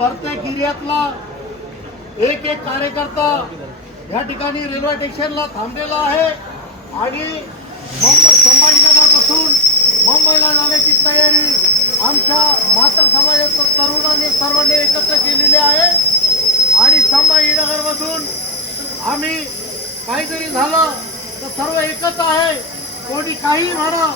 प्रत्येक एरियातला एक एक कार्यकर्ता या ठिकाणी रेल्वे स्टेशनला थांबलेला आहे आणि संभाजीनगरपासून मुंबईला जाण्याची तयारी आमच्या मातृ समाजाच्या तरुणांनी सर्वांनी एकत्र केलेली आहे आणि संभाजीनगरमधून आम्ही काहीतरी झालं तर सर्व एकच आहे. कोणी काही म्हणा,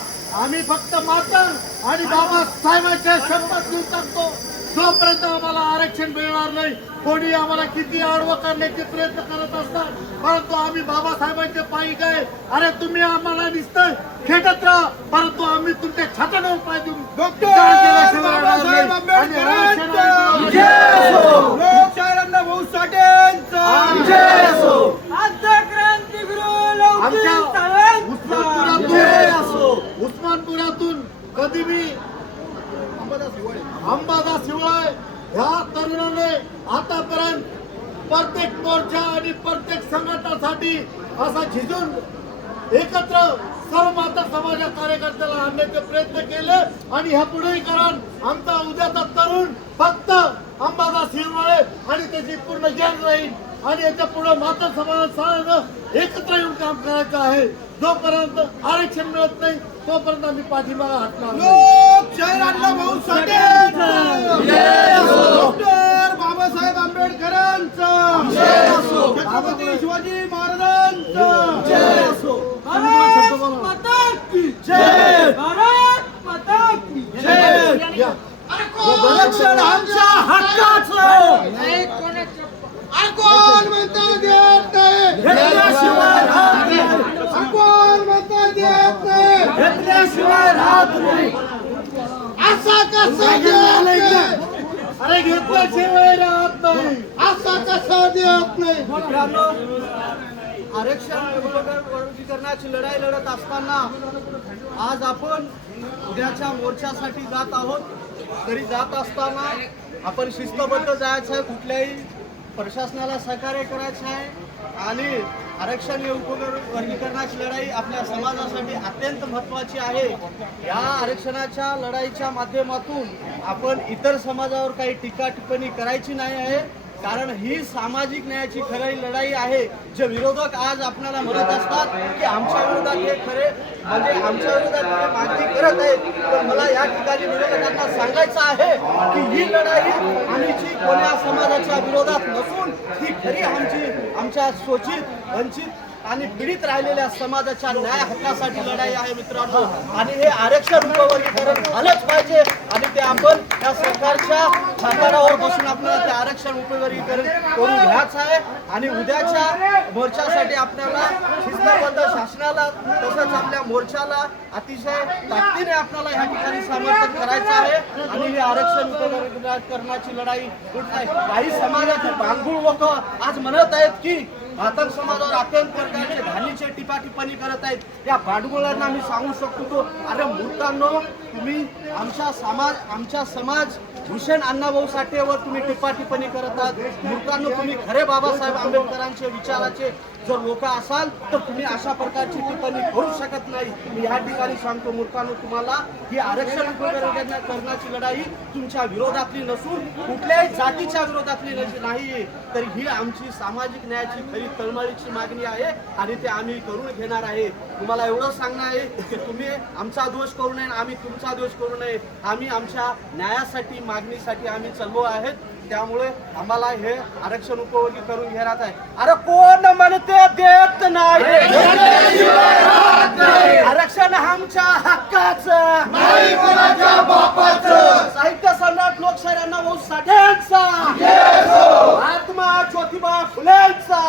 आम्ही फक्त माता आणि बाबासाहेबांच्या शपथ घेऊन टाकतो. जोपर्यंत आम्हाला आरक्षण मिळणार नाही, कोणी आम्हाला किती आडवं करण्याचे प्रयत्न करत असतात, परंतु आम्ही बाबासाहेबांचे पायी काय. अरे तुम्ही आम्हाला दिसतंय खेटत राहा, परंतु आम्ही तुमच्या छातावर पाय देऊन उस्मानपुरातून कधी मी अंबादास शिवळे ह्या तरुणाने आतापर्यंत प्रत्येक मोर्चा आणि प्रत्येक संघटनासाठी असा झिजून एकत्र सर्व माता समाजा कार्यकर्त्याला आणण्याचे प्रयत्न केले आणि ह्या पुढेही कारण आमचा उद्याचा तरुण फक्त अंबादास शिवळे आणि त्याची पूर्ण गँग राहील आणि याच्या पुढे माता समाजाला एकत्र येऊन काम करायचं आहे. जोपर्यंत आरक्षण मिळत नाही तोपर्यंत आम्ही पाठीमागे हटणार डॉक्टर बाबासाहेब आंबेडकरांचा छत्रपती शिवाजी महाराजांचा आरक्षण आमच्या हक्काचं. कोण म्हणता देत नाही, कोण म्हणता देत नाही, घेतल्याशिवाय राहत नाही. असा कसा देत नाही, अरे घेतल्याशिवाय राहत नाही, असा कसा देत नाही. मित्रांनो, आरक्षण वर्गीकरणाची लढाई लढत असताना आज आपण उद्याच्या मोर्चासाठी जात आहोत. तरी जात असताना आपण शिस्तबद्ध जायचं आहे, कुठल्याही प्रशासनाला सहकार्य करायचं आहे आणि आरक्षण वर्गीकरणाची लढाई आपल्या समाजासाठी अत्यंत महत्त्वाची आहे. या आरक्षणाच्या लढाईच्या माध्यमातून आपण इतर समाजावर काही टीका टिप्पणी करायची नाही आहे, कारण ही सामाजिक न्यायाची खरी लढाई आहे. जे विरोधक आज आपल्याला म्हणत असतात की आमच्या विरोधात हे खरे म्हणजे आमच्या विरोधात हे मागणी करत आहेत, तर मला या ठिकाणी विरोधकांना सांगायचं आहे की ही लढाई आमची कोण्या समाजाच्या विरोधात नसून ही खरी आमच्या शोषित वंचित आणि पीडित राहिलेल्या समाजाच्या न्याय हक्कासाठी लढाई आहे मित्रांनो. आणि हे आरक्षण उपवर्गीकरण झालंच पाहिजे आणि ते आपण या सरकारच्या छाताडावर बसून आपल्याला ते आरक्षण उपवर्गीकरण करून घ्यायचं आहे. आणि उद्याच्या मोर्चासाठी आपल्याला शिस्तबद्ध शासनाला तसंच आपल्या मोर्चाला अतिशय ताकदीने आपल्याला ह्या ठिकाणी समर्थन करायचं आहे आणि ही आरक्षण उपवर्गीकरणाची लढाई नाही. काही समाजातील भांडूळ लोक आज म्हणत आहेत की मातंग समाजावर अत्यंत प्रकारचे धानीचे टिप्पणी करत आहेत. या भांडवलांना मी सांगू शकतो, अरे मूर्खांनो, तुम्ही आमच्या समाज भूषण अण्णाभाऊ साठेवर तुम्ही टिप्पणी करत आहात. मूर्खांनो, तुम्ही खरे बाबासाहेब आंबेडकरांचे विचाराचे जर लोक असाल तर तुम्ही अशा प्रकारची टिप्पणी करू शकत नाही. मी या ठिकाणी सांगतो मूर्खांनो, तुम्हाला ही आरक्षण करण्याची लढाई तुमच्या विरोधातली नसून कुठल्याही जातीच्या विरोधातली नाही, तर ही आमची सामाजिक न्यायाची खरी तळमळीची मागणी आहे आणि ते आम्ही करून घेणार आहे. तुम्हाला एवढं सांगणं आहे की तुम्ही आमचा दोष करू नये, आम्ही तुमचा दोष करू नये. आम्ही आमच्या न्यायासाठी मागणीसाठी आम्ही चाललो आहेत, त्यामुळे आम्हाला हे आरक्षण उपवर्गी करून घेण्यात आहे. अरे कोण म्हणते देत नाही, आरक्षण आमच्या हक्काचं नाही कोणाच्या बापाचं. साहित्य सम्राट लोकशाहीर अण्णाभाऊ साठेंचा, महात्मा ज्योतिबा फुलेंचा